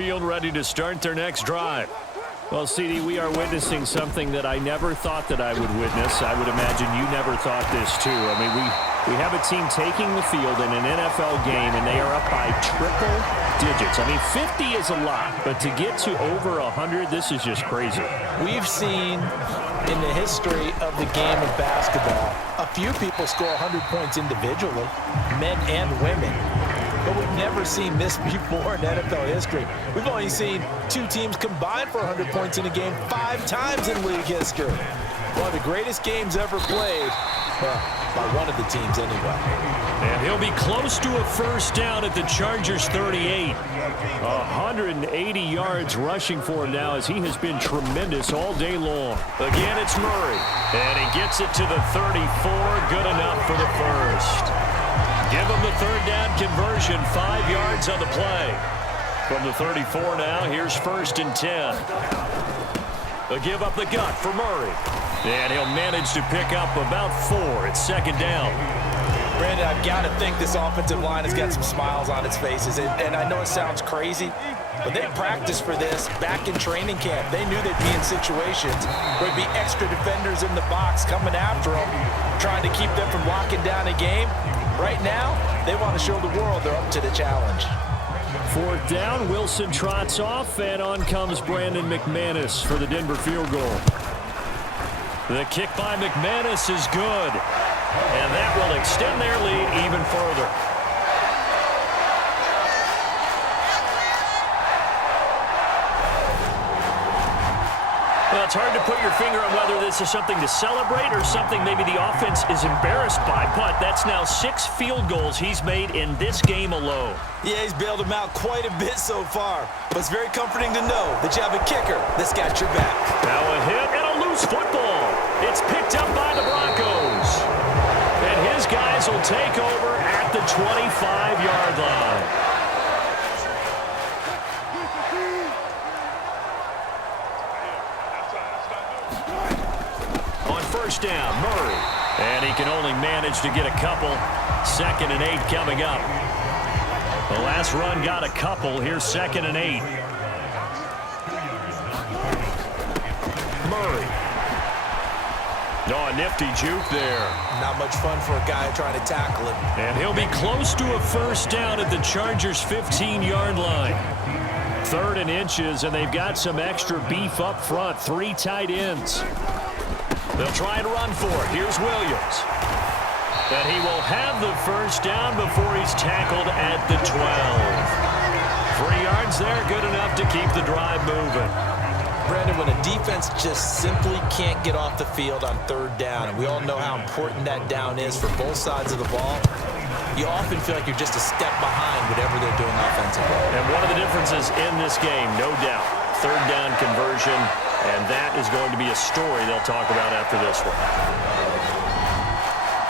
Field ready to start their next drive. Well, CD, we are witnessing something that I never thought that I would witness. I would imagine you never thought this too. I mean, we have a team taking the field in an NFL game, and they are up by triple digits. I mean, 50 is a lot, but to get to over 100, this is just crazy. We've seen in the history of the game of basketball a few people score 100 points individually, men and women. But we've never seen this before in NFL history. We've only seen two teams combine for 100 points in a game 5 times in league history. One of the greatest games ever played, well, by one of the teams anyway. And he'll be close to a first down at the Chargers 38. 180 yards rushing for him now as he has been tremendous all day long. Again, it's Murray. And he gets it to the 34. Good enough for the first. Give him the third down conversion, 5 yards on the play. From the 34 now, here's 1st and 10. A give up the gut for Murray. And he'll manage to pick up about 4. It's 2nd down. Brandon, I've got to think this offensive line has got some smiles on its faces. And I know it sounds crazy, but they practiced for this back in training camp. They knew they'd be in situations where there'd be extra defenders in the box coming after them, trying to keep them from locking down a game. Right now, they want to show the world they're up to the challenge. 4th down, Wilson trots off, and on comes Brandon McManus for the Denver field goal. The kick by McManus is good, and that will extend their lead even further. Well, it's hard to put your finger on whether this is something to celebrate or something maybe the offense is embarrassed by, but that's now 6 field goals he's made in this game alone. Yeah, he's bailed them out quite a bit so far, but it's very comforting to know that you have a kicker that's got your back. Now a hit and a loose football. It's picked up by the Broncos. And his guys will take over at the 25-yard line. Down, Murray. And he can only manage to get a couple. 2nd and 8 coming up. The last run got a couple. Here's 2nd and 8. Murray. Oh, a nifty juke there. Not much fun for a guy trying to tackle him. And he'll be close to a first down at the Chargers' 15-yard line. 3rd and inches, and they've got some extra beef up front. 3 tight ends. They'll try and run for it. Here's Williams. And he will have the first down before he's tackled at the 12. 3 yards there, good enough to keep the drive moving. Brandon, when a defense just simply can't get off the field on 3rd down, and we all know how important that down is for both sides of the ball, you often feel like you're just a step behind whatever they're doing offensively. And one of the differences in this game, no doubt, 3rd down conversion. And that is going to be a story they'll talk about after this one.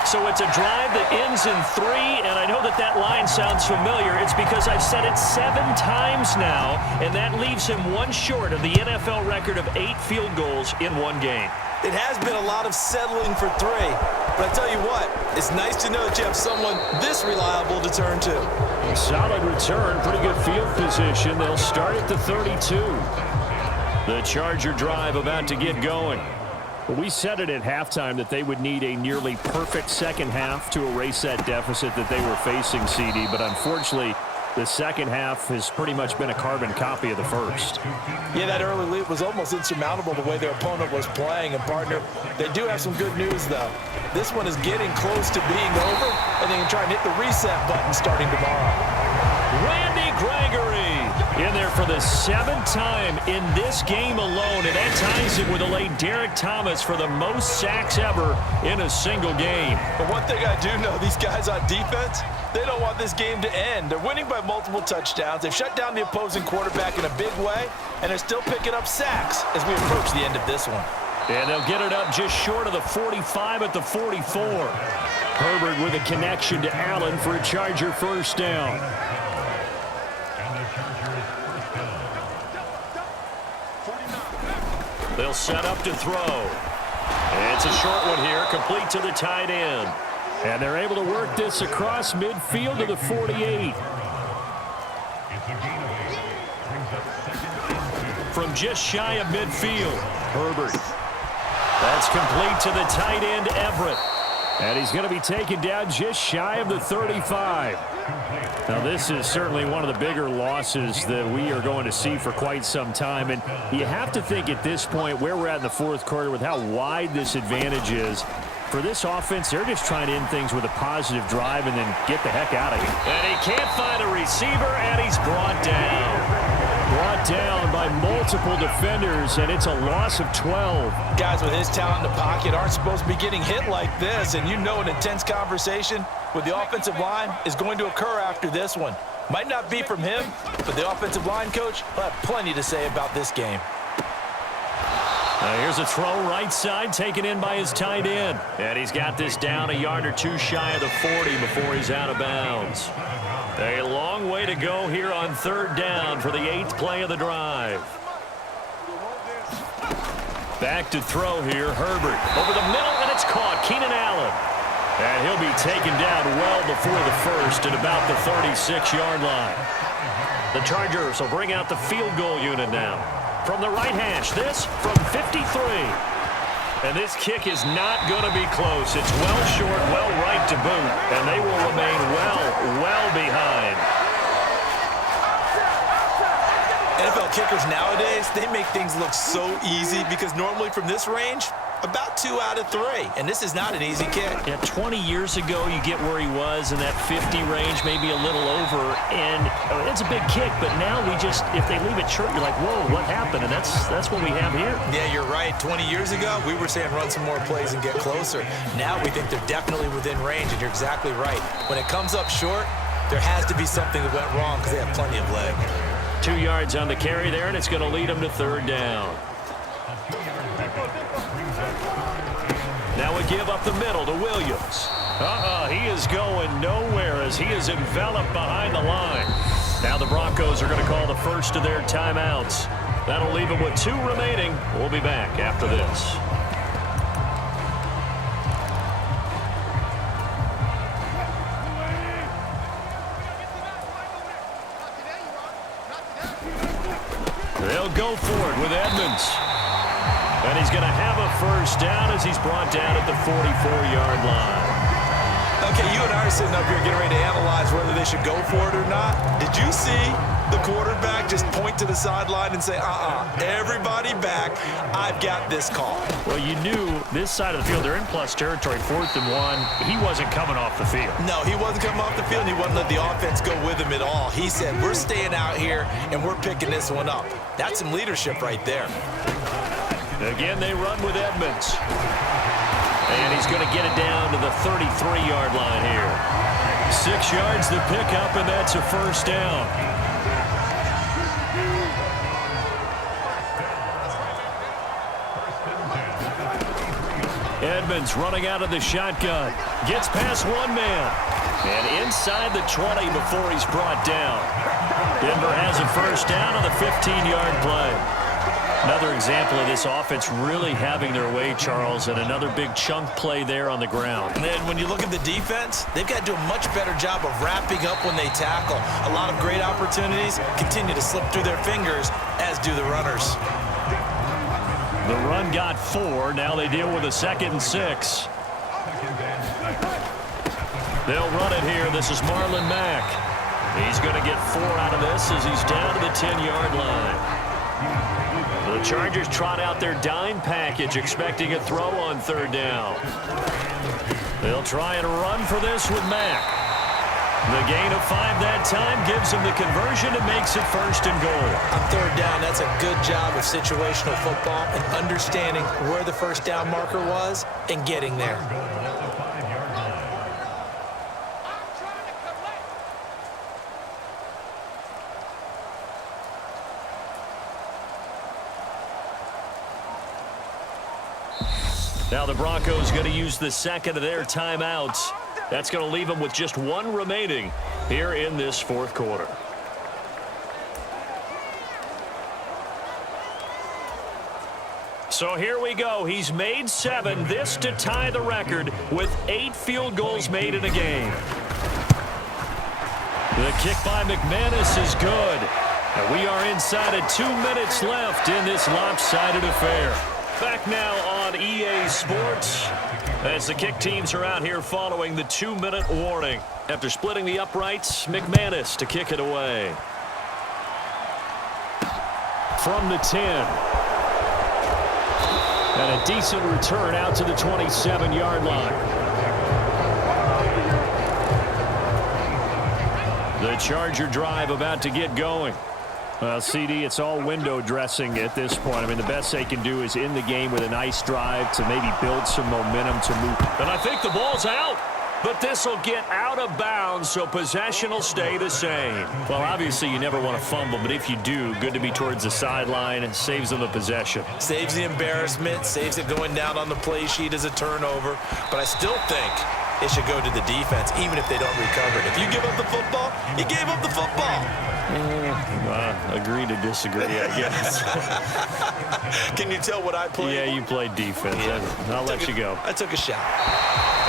So it's a drive that ends in 3, and I know that that line sounds familiar. It's because I've said it 7 times now, and that leaves him 1 short of the NFL record of 8 field goals in one game. It has been a lot of settling for 3, but I tell you what, it's nice to know that you have someone this reliable to turn to. Solid return, pretty good field position. They'll start at the 32. The Charger drive about to get going. We said it at halftime that they would need a nearly perfect second half to erase that deficit that they were facing, CD, but unfortunately, the second half has pretty much been a carbon copy of the first. Yeah, that early lead was almost insurmountable the way their opponent was playing. And, partner, they do have some good news, though. This one is getting close to being over, and they can try and hit the reset button starting tomorrow. Randy Gregory in there for the 7th time in this game alone, and that ties him with a late Derek Thomas for the most sacks ever in a single game. But one thing I do know, these guys on defense, they don't want this game to end. They're winning by multiple touchdowns. They've shut down the opposing quarterback in a big way, and they're still picking up sacks as we approach the end of this one. And they'll get it up just short of the 45 at the 44. Herbert with a connection to Allen for a Charger first down. They'll set up to throw. And it's a short one here, complete to the tight end. And they're able to work this across midfield to the 48. From just shy of midfield, Herbert. That's complete to the tight end, Everett. And he's going to be taken down just shy of the 35. Now, this is certainly one of the bigger losses that we are going to see for quite some time. And you have to think at this point where we're at in the fourth quarter with how wide this advantage is. For this offense, they're just trying to end things with a positive drive and then get the heck out of here. And he can't find a receiver, and he's brought down. Brought down by multiple defenders, and it's a loss of 12. Guys with his talent in the pocket aren't supposed to be getting hit like this, and you know an intense conversation with the offensive line is going to occur after this one. Might not be from him, but the offensive line coach will have plenty to say about this game. Here's a throw right side taken in by his tight end. And he's got this down a yard or two shy of the 40 before he's out of bounds. A long way to go here on third down for the 8th play of the drive. Back to throw here, Herbert. Over the middle, and it's caught. Keenan Allen. And he'll be taken down well before the first at about the 36-yard line. The Chargers will bring out the field goal unit now. From the right hash, this from 53. And this kick is not going to be close. It's well short, well right to boot. And they will remain well behind. NFL kickers nowadays, they make things look so easy because normally from this range, about 2 out of 3. And this is not an easy kick. Yeah, 20 years ago, you get where he was in that 50 range, maybe a little over. And it's a big kick, but now we just, if they leave it short, you're like, whoa, what happened? And that's what we have here. Yeah, you're right. 20 years ago, we were saying run some more plays and get closer. Now we think they're definitely within range, and you're exactly right. When it comes up short, there has to be something that went wrong because they have plenty of leg. 2 yards on the carry there, and it's going to lead them to third down. Now we give up the middle to Williams. He is going nowhere as he is enveloped behind the line. Now the Broncos are going to call the first of their timeouts. That'll leave them with 2 remaining. We'll be back after this. They'll go for it with Edmonds. And he's going to have a first down as he's brought down at the 44-yard line. Okay, you and I are sitting up here getting ready to analyze whether they should go for it or not. Did you see the quarterback just point to the sideline and say, everybody back, I've got this call? Well, you knew this side of the field, they're in plus territory, 4th and 1. He wasn't coming off the field. No, he wasn't coming off the field, and he wouldn't let the offense go with him at all. He said, we're staying out here, and we're picking this one up. That's some leadership right there. Again, they run with Edmonds. And he's going to get it down to the 33-yard line here. 6 yards to pick up, and that's a first down. Edmonds running out of the shotgun. Gets past one man. And inside the 20 before he's brought down. Denver has a first down on the 15-yard play. Another example of this offense really having their way, Charles, and another big chunk play there on the ground. And then when you look at the defense, they've got to do a much better job of wrapping up when they tackle. A lot of great opportunities continue to slip through their fingers, as do the runners. The run got 4. Now they deal with a 2nd and 6. They'll run it here. This is Marlon Mack. He's going to get 4 out of this as he's down to the 10-yard line. The Chargers trot out their dime package, expecting a throw on third down. They'll try and run for this with Mack. The gain of 5 that time gives him the conversion and makes it 1st and goal. On third down, that's a good job of situational football and understanding where the first down marker was and getting there. Now the Broncos going to use the 2nd of their timeouts. That's going to leave them with just 1 remaining here in this 4th quarter. So here we go. He's made 7. This to tie the record with 8 field goals made in a game. The kick by McManus is good. And we are inside of 2 minutes left in this lopsided affair. Back now on EA Sports as the kick teams are out here following the 2-minute warning. After splitting the uprights, McManus to kick it away. From the 10. And a decent return out to the 27-yard line. The Charger drive about to get going. Well, CD, it's all window dressing at this point. I mean, the best they can do is in the game with a nice drive to maybe build some momentum to move. And I think the ball's out. But this will get out of bounds, so possession will stay the same. Well, obviously, you never want to fumble, but if you do, good to be towards the sideline and saves them the possession. Saves the embarrassment, saves it going down on the play sheet as a turnover. But I still think it should go to the defense, even if they don't recover it. If you give up the football, you gave up the football. Agree to disagree, I guess. Can you tell what I played? Yeah, you played defense. Yeah. I'll let you go. I took a shot.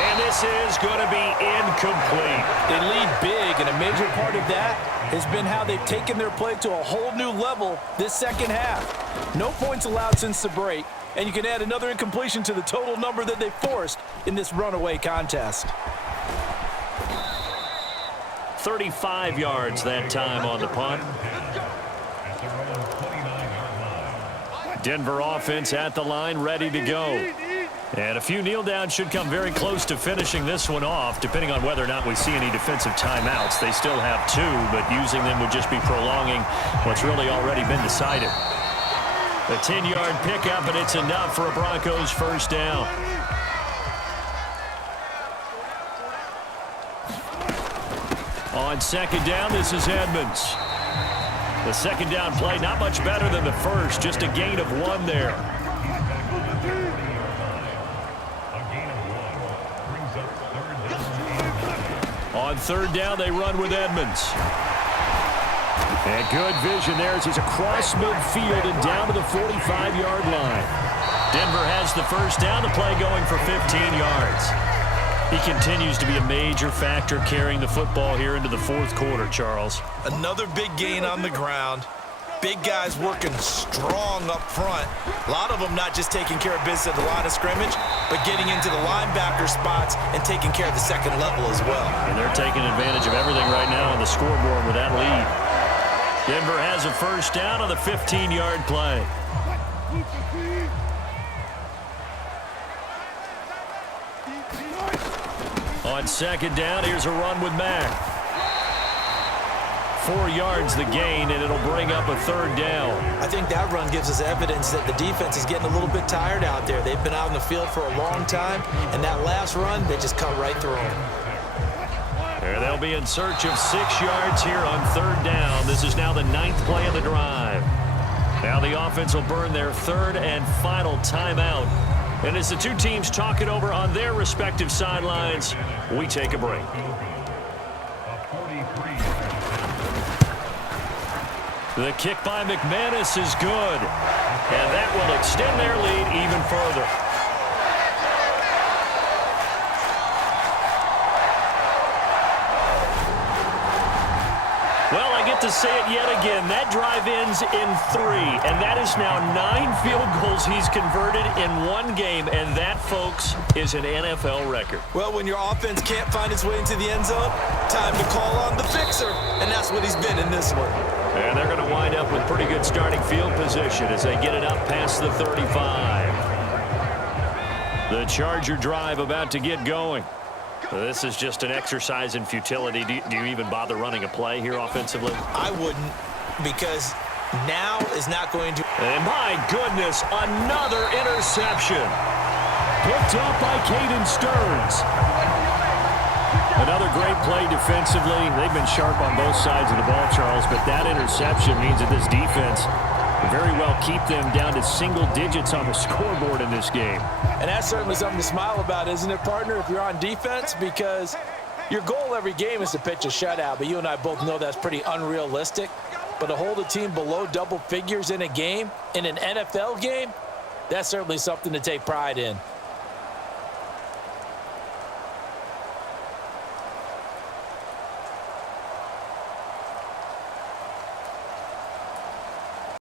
And this is going to be incomplete. They lead big, and a major part of that has been how they've taken their play to a whole new level this second half. No points allowed since the break, and you can add another incompletion to the total number that they forced in this runaway contest. 35 yards that time on the punt. Denver offense at the line, ready to go. And a few kneel downs should come very close to finishing this one off, depending on whether or not we see any defensive timeouts. They still have 2, but using them would just be prolonging what's really already been decided. A 10-yard pickup, and it's enough for a Broncos first down. On second down, this is Edmonds. The second down play, not much better than the first, just a gain of 1 there. On third down, they run with Edmonds. And good vision there as he's across midfield and down to the 45-yard line. Denver has the first down, the play going for 15 yards. He continues to be a major factor carrying the football here into the fourth quarter, Charles. Another big gain on the ground. Big guys working strong up front. A lot of them not just taking care of business at the line of scrimmage, but getting into the linebacker spots and taking care of the second level as well. And they're taking advantage of everything right now on the scoreboard with that lead. Denver has a first down on the 15-yard play. On second down, here's a run with Mack. 4 yards the gain, and it'll bring up a third down. I think that run gives us evidence that the defense is getting a little bit tired out there. They've been out in the field for a long time, and that last run, they just cut right through them. And they'll be in search of 6 yards here on third down. This is now the 9th play of the drive. Now the offense will burn their third and final timeout. And as the two teams talk it over on their respective sidelines, we take a break. The kick by McManus is good. And that will extend their lead even further. Well, I get to say it yet again. That drive ends in 3, and that is now 9 field goals he's converted in one game, and that, folks, is an NFL record. Well, when your offense can't find its way into the end zone, time to call on the fixer, and that's what he's been in this one. And they're going to wind up with pretty good starting field position as they get it up past the 35. The Charger drive about to get going. This is just an exercise in futility. Do you even bother running a play here offensively? I wouldn't, because now is not going to. And my goodness, another interception. Picked up by Caden Stearns. Another great play defensively. They've been sharp on both sides of the ball, Charles, but that interception means that this defense very well keep them down to single digits on the scoreboard in this game. And that's certainly something to smile about, isn't it, partner, if you're on defense? Because your goal every game is to pitch a shutout, but you and I both know that's pretty unrealistic. But to hold a team below double figures in a game, in an NFL game, that's certainly something to take pride in.